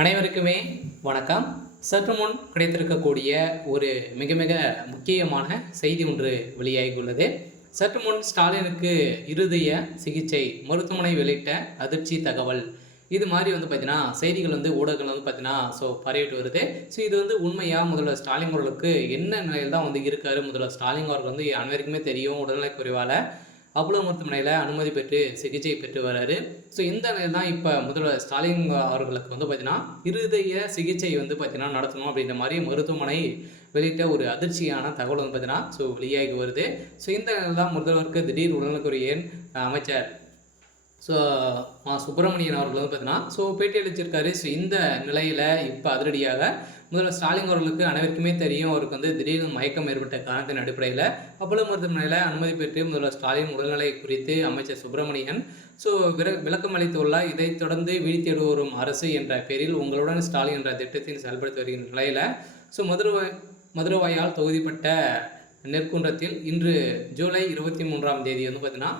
அனைவருக்குமே வணக்கம். சற்று முன் கிடைத்திருக்கக்கூடிய ஒரு மிக மிக முக்கியமான செய்தி ஒன்று வெளியாகியுள்ளது. சற்று முன் ஸ்டாலினுக்கு இருதய சிகிச்சை மருத்துவமனை வெளியிட்ட அதிர்ச்சி தகவல். இது மாதிரி பார்த்தீங்கன்னா செய்திகள் ஊடகங்கள் பார்த்தீங்கன்னா பரவிட்டு வருது. இது உண்மையா? முதல்வர் ஸ்டாலின் அவர்களுக்கு என்ன நிலையில் தான் இருக்காரு? முதல்வர் ஸ்டாலின் அவர்கள் அனைவருக்குமே தெரியும், உடல்நலை குறைவால் அப்போலோ மருத்துவமனையில் அனுமதி பெற்று சிகிச்சை பெற்று வராரு. இந்த நிலையில் தான் இப்போ முதல்வர் ஸ்டாலின் அவர்களுக்கு பார்த்தீங்கன்னா இருதய சிகிச்சை பார்த்தீங்கன்னா நடத்தணும் அப்படின்ற மாதிரி மருத்துவமனை வெளியிட்ட ஒரு அதிர்ச்சியான தகவல் பார்த்தீங்கன்னா வெளியாகி வருது. இந்த நிலையில் தான் முதல்வருக்கு திடீர் உடல்நலக்குறை அமைச்சர் சுப்பிரமணியன் அவர்கள் பார்த்தீங்கன்னா பேட்டி அளிச்சிருக்காரு. இந்த நிலையில் இப்போ அதிரடியாக முதல்வர் ஸ்டாலின் அவர்களுக்கு அனைவருக்குமே தெரியும், அவருக்கு திடீர்னு மயக்கம் ஏற்பட்ட காரணத்தின் அடிப்படையில் அப்போலோ மருத்துவமனையில் அனுமதி பெற்று முதல்வர் ஸ்டாலின் உடல்நிலை குறித்து அமைச்சர் சுப்பிரமணியன் விளக்கம் அளித்துள்ளார். இதைத் தொடர்ந்து வீழ்த்தேடு வரும் அரசு என்ற பெயரில் உங்களுடன் ஸ்டாலின் என்ற திட்டத்தை செயல்படுத்தி வருகின்ற நிலையில் மதுரவாயால் தொகுதிப்பட்ட நெற்குன்றத்தில் இன்று ஜூலை 23ஆம் தேதி பார்த்தீங்கன்னா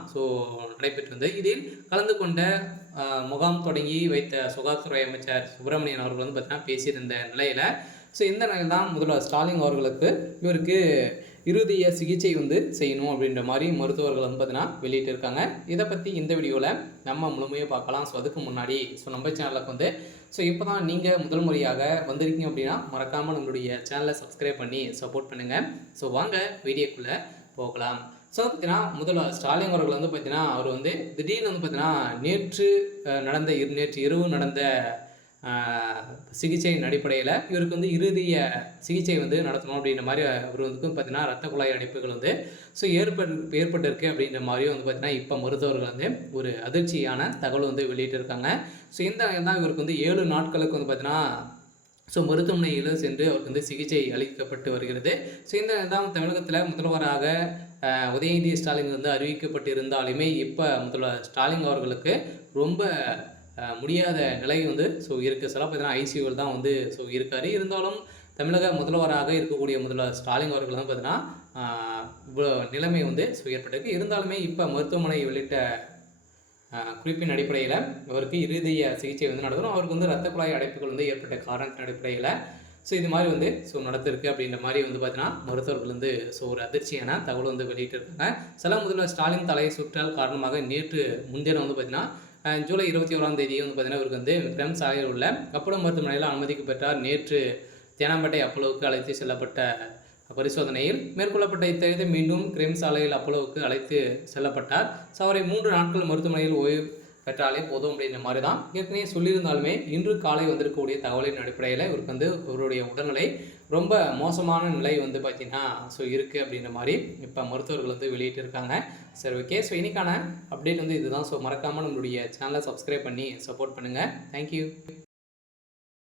நடைபெற்றிருந்தது. இதில் கலந்து கொண்ட முகாம் தொடங்கி வைத்த சுகாதாரத்துறை அமைச்சர் சுப்பிரமணியன் அவர்கள் பார்த்தீங்கன்னா பேசியிருந்த நிலையில் இந்த நிலையில் தான் முதல்வர் ஸ்டாலின் அவர்களுக்கு இவருக்கு இருதய சிகிச்சை செய்யணும் அப்படின்ற மாதிரி மருத்துவர்கள் பார்த்தீங்கன்னா வெளியிட்டிருக்காங்க. இதை பற்றி இந்த வீடியோவில் நம்ம முழுமையாக பார்க்கலாம். அதுக்கு முன்னாடி நம்ம சேனலுக்கு இப்போ தான் நீங்கள் முதல் முறையாக வந்திருக்கீங்க அப்படின்னா மறக்காமல் நம்மளுடைய சேனலை சப்ஸ்கிரைப் பண்ணி சப்போர்ட் பண்ணுங்கள். வாங்க வீடியோக்குள்ளே போகலாம். பார்த்தீங்கன்னா முதல்வர் ஸ்டாலின் அவர்கள் பார்த்தீங்கன்னா அவர் திடீர்னு பார்த்தீங்கன்னா நேற்று இரவு நடந்த சிகிச்சையின் அடிப்படையில் இவருக்கு இருதய சிகிச்சை நடத்தணும் அப்படின்ற மாதிரி அவர் பார்த்தீங்கன்னா ரத்த குழாய் அடைப்புகள் ஏற்பட்டிருக்கு அப்படின்ற மாதிரியும் பார்த்தீங்கன்னா இப்போ மருத்துவர்கள் ஒரு அதிர்ச்சியான தகவல் வெளியிட்டிருக்காங்க. இந்த தான் இவருக்கு 7 நாட்களுக்கு பார்த்தீங்கன்னா மருத்துவமனையில் சென்று அவருக்கு சிகிச்சை அளிக்கப்பட்டு வருகிறது. இந்த தான் தமிழகத்தில் முதல்வராக உதயநிதி ஸ்டாலின் அறிவிக்கப்பட்டிருந்தாலுமே இப்போ முதல்வர் ஸ்டாலின் அவர்களுக்கு ரொம்ப முடியாத நிலை இருக்குது. சில பார்த்தீங்கன்னா ஐசியூவில் தான் இருக்கார். இருந்தாலும் தமிழக முதல்வராக இருக்கக்கூடிய முதல்வர் ஸ்டாலின் அவர்கள் பார்த்தீங்கன்னா இவ்வளோ நிலைமை ஏற்பட்டிருக்கு. இருந்தாலுமே இப்போ மருத்துவமனை வெளியிட்ட குறிப்பின் அடிப்படையில் அவருக்கு இருதய சிகிச்சை நடத்தணும். அவருக்கு ரத்த குழாய் அடைப்புகள் ஏற்பட்ட காரணத்தின் அடிப்படையில் இது மாதிரி நடத்திருக்கு அப்படின்ற மாதிரி பார்த்தீங்கன்னா மருத்துவர்கள் ஒரு அதிர்ச்சியான தகவல் வெளியிட்டிருக்காங்க. சில முதல்வர் ஸ்டாலின் தலையை சுற்றால் காரணமாக நேற்று முன்தினம் பார்த்தீங்கன்னா ஜூலை 21ஆம் தேதி பார்த்தீங்கன்னா இவருக்கு விக்ரம் சாலையில் உள்ள அப்போலோ மருத்துவமனையில் அனுமதிக்கு பெற்றார். நேற்று தேனாம்பேட்டை அப்போலோவுக்கு அழைத்து செல்லப்பட்ட பரிசோதனையில் மேற்கொள்ளப்பட்ட இத்தகையதை மீண்டும் கிரேம் சாலையில் அப்போலோவுக்கு அழைத்து செல்லப்பட்டார். அவரை 3 நாட்கள் மருத்துவமனையில் ஓய்வு பெற்றாலே போதும் அப்படின்ற மாதிரி தான் ஏற்கனவே சொல்லியிருந்தாலுமே இன்று காலை வந்திருக்கக்கூடிய தகவலின் அடிப்படையில் இவருக்கு இவருடைய உடல்நிலை ரொம்ப மோசமான நிலை பார்த்தீங்கன்னா இருக்குது அப்படின்ற மாதிரி இப்போ மருத்துவர்கள் வெளியிட்டிருக்காங்க. சரி, ஓகே. இன்னைக்கான அப்டேட் இதுதான். மறக்காமல் நம்மளுடைய சேனலை சப்ஸ்கிரைப் பண்ணி சப்போர்ட் பண்ணுங்கள். தேங்க்யூ.